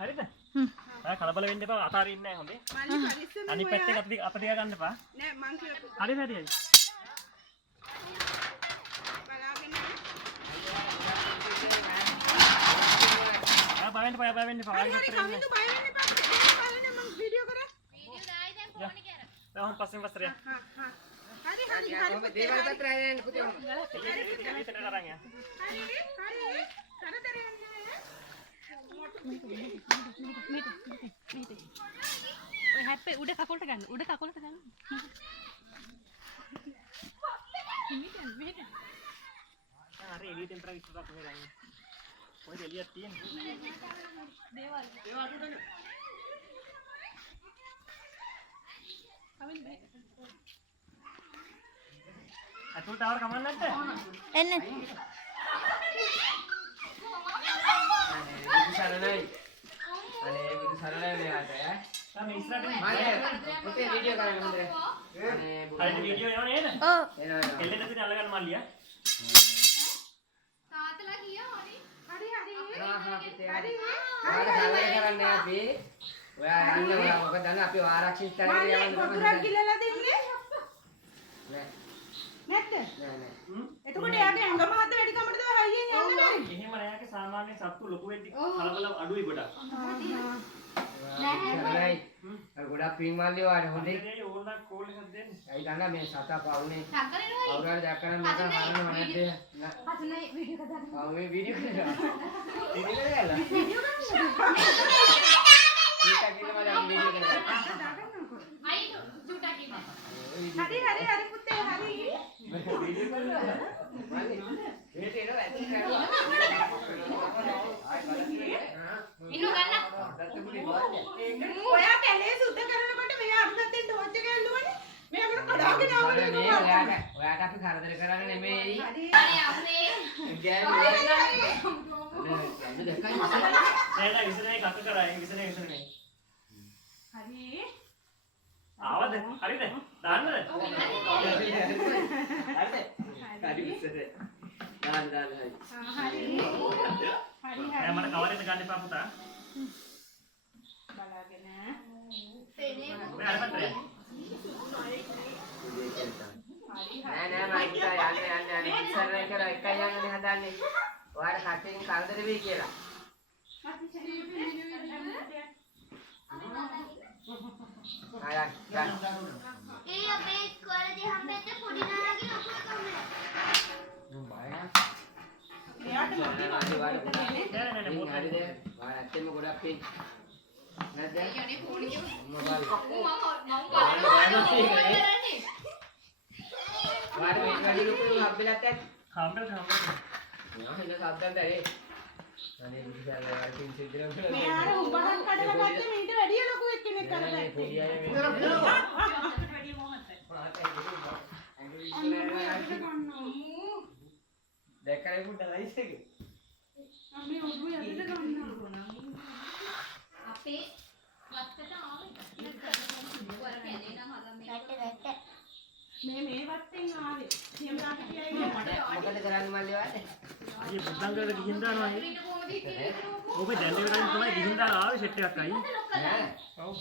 හරිද? ආ කලබල වෙන්න එපා අතාරින්න නැහැ හොඳේ. අනිත් පැත්තේ අප ටික ගන්න එපා. නෑ මං කියපු. හරිද හරිද? බලාගෙන බය වෙන්න එපා. හරි කමින්දු බය වෙන්න එපා. බලන්න මං වීඩියෝ කරා. වීඩියෝ දායි දැන් ෆෝන් එක අර. දැන් පස්සෙන් පස්සට යන්න. හරි කොහොමද දේවල් පත්‍රය යන්නේ පුතේ ඔහොම. එතනට අරන් යන්න. හරි කරදර යන්නේ. ඔය හැප්පේ උඩ කකුලට ගන්න. උඩ කකුලට ගන්න. මෙහෙට. හරි එළියට එන්ටර් විතරක් මේ ගන්න. කොහෙද එළියක් තියෙන්නේ? දේවල්. කමින් මෙහෙට. අතුලට ආවර කමක් නැද්ද? එන්න. සරණයි. අනේ බුදු සරණයි මෙයාට ඈ. තමයි ඉස්සරහට මාගේ පුතේ වීඩියෝ කරන්න හොඳද? අනේ හරි වීඩියෝ එනවා නේද? ඔව්. එනවා. එල්ලෙන්න තියෙන අල්ලගන්න මල්ලියා. තාත්තලා කියෝ හරි. හා පුතේ හරි. ඔයාලා කලබල කරන්නේ අපි. ඔයා යන්න ඔයා මොකද දන්නේ අපි ආරක්ෂිත කරගෙන යන්න මල්ලි පොතුරක් ගිලලා දෙන්නේ. නෑ නැත්ද? නෑ. එතකොට එයාගේ අඟ මහත වැඩි කමටද හයියෙන් යන්න බැරි? එහෙම නෑක සාමාන්‍ය සත්තු ලොකු වෙද්දි කලබල අඩුයි ගොඩක්. සරණයි. අර ගොඩක් පින් මල්ලි ඔයාට හොඳේ. ඒ ඕනක් කෝල් එකක් දෙන්න. ඇයි දන්නා මේ සතා පවුනේ. සංකරේනෝයි. කවුරුහරි දැක්කම මේක මරන්නව නැද්ද? පසනේ වීඩියෝ කරා. ආ මේ වීඩියෝ කරලා. වීඩියෝ කරලා. වීඩියෝ කරන්නේ. මේක කිව්වම දැන් වීඩියෝ කරලා. අයි ජුටා කිව්ව. හරි පුතේ හරි. වීඩියෝ කරලා. මල්ලි. මේක එනවා ඇති කරලා. ඉන්නු ගන්න. ඔයා කැලේ සුද්ධ කරනකොට මෙයා අරුණත්තෙන් ටෝච් එක ඇල්ලුවනේ. මෙයා මොන කඩාගෙන ආවද මේ ඔයාට අපි කරදර කරන්නේ නෙමෙයි. හරි. හරි අපේ. ගෑනු. නෑ විසරේ කක කරා විසරේ නේ. හරි. ආවද? හරිද? දාන්නද? හරි විසරේ. දාන්න හරි. හරි. නෑ මට කවරෙන්ද ගන්න එපා පුතා. බලාගෙන. තේනේ. ඔය අර පැත්තට. නෑ මම යන්න ඉස්සරහ කරා එකයි යන්නේ හදන්නේ. ඔයාලා කට්ටියකින් කරදර වෙයි කියලා. ආයන් ගන්න. ඒ අපේ ඉස්කෝලේදී හම්බෙච්ච පොඩි නෑගේ ලොකු කමේ. එයාට මොකද නෑ පොත් හරිද? ඔයාලා ඇත්තෙම ගොඩක් පින්. නැද්ද? යන්නේ ෆෝන් එකේ. මොබයිල්. මම ඔයාලා මේ වැඩි ලොකු හම්බෙලත් ඇත්. හම්බෙලා නෑ ඉන්න සද්දන්ට ඒ. අනේ විශාල ඔයාලා පින් සිද්ධියක් කරලා. මෙයාට උඹහන් කඩලා ගත්තේ මීට වැඩිය ලොකු එක්කෙනෙක් කරලා පොඩි අය මේ. වැඩිය මොහොත. දැක්කනේ පුඩ ලයිස් එකේ. අපි ඔළුව යද්දට ගන්නවා. අපේ වත්තට ආවේ. වර කැලේ නම් හදන්නේ. මේ වත්තෙන් ආවේ. සියම්ලාට කියයි මොකද කරන්නේ මල්ලි ඔයාලට? ඊයේ බුද්ධංගලට ගිහින් දානවා නේ. අපිට කොහොමද හිතේ? ඔබ දැන් ඉවරයි තමයි ගිහින් දාලා ආවේ සෙට් එකක් අයි. නෑ. ඔව්.